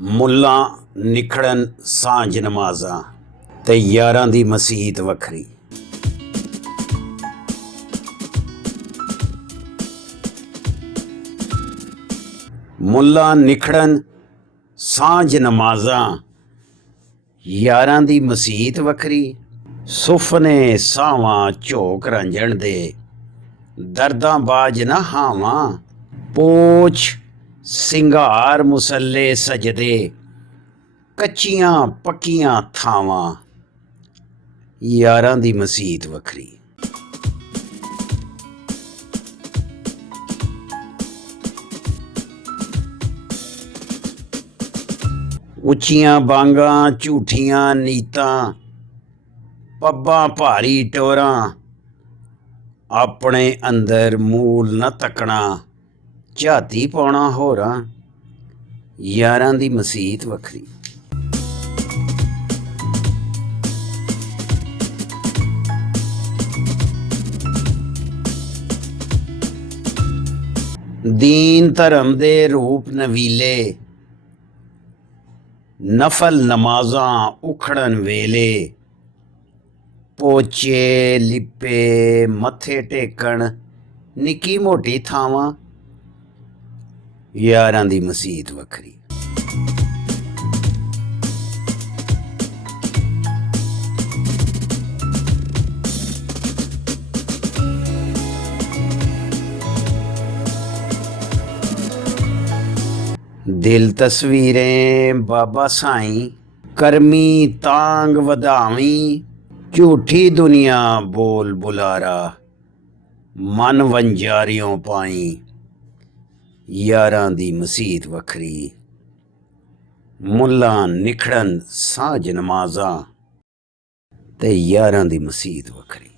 ਮੁੱਲਾਂ ਨਿਖੜਨ ਸਾਂਝ ਨਮਾਜ਼ਾਂ ਤੇ ਯਾਰਾਂ ਦੀ ਮਸੀਤ ਵੱਖਰੀ। ਮੁੱਲਾਂ ਨਿਖੜਨ ਸਾਂਝ ਨਮਾਜ਼ਾਂ ਯਾਰਾਂ ਦੀ ਮਸੀਤ ਵੱਖਰੀ। ਸੁਫਨੇ ਸਾਵਾਂ ਝੋਕ ਰੰਜਣ ਦੇ ਦਰਦਾਂ ਬਾਜ ਨਾ ਹਾਵਾਂ। ਪੋਛ ਸਿੰਗਾਰ ਮੁਸੱਲੇ ਸਜਦੇ ਕੱਚੀਆਂ ਪੱਕੀਆਂ ਥਾਵਾਂ ਯਾਰਾਂ ਦੀ ਮਸੀਤ ਵੱਖਰੀ। ਉੱਚੀਆਂ ਬਾਂਗਾਂ ਝੂਠੀਆਂ ਨੀਤਾਂ ਪੱਬਾਂ ਭਾਰੀ ਟੋਰਾਂ ਆਪਣੇ ਅੰਦਰ ਮੂਲ ਨਾ ਤੱਕਣਾ ਝਾਤੀ ਪਾਉਣਾ ਹੋਰਾਂ ਯਾਰਾਂ ਦੀ ਮਸੀਤ ਵੱਖਰੀ। ਦੀਨ ਧਰਮ ਦੇ ਰੂਪ ਨਵੀਲੇ ਨਫਲ ਨਮਾਜ਼ਾਂ ਉਖੜਨ ਵੇਲੇ ਪੋਚੇ ਲਿਪੇ ਮੱਥੇ ਟੇਕਣ ਨਿੱਕੀ ਮੋਟੀ ਥਾਵਾਂ ਯਾਰਾਂ ਦੀ ਮਸੀਤ ਵੱਖਰੀ। ਦਿਲ ਤਸਵੀਰੇ ਬਾਬਾ ਸਾਈਂ ਕਰਮੀ ਤਾਂਗ ਵਧਾਵੀਂ। ਝੂਠੀ ਦੁਨੀਆ ਬੋਲ ਬੁਲਾਰਾ ਮਨ ਵੰਜਾਰਿਓਂ ਪਾਈ ਯਾਰਾਂ ਦੀ ਮਸੀਤ ਵੱਖਰੀ। ਮੁੱਲਾਂ ਨਿਖੜਨ ਸਾਂਝ ਨਮਾਜ਼ਾਂ ਤੇ ਯਾਰਾਂ ਦੀ ਮਸੀਤ ਵੱਖਰੀ।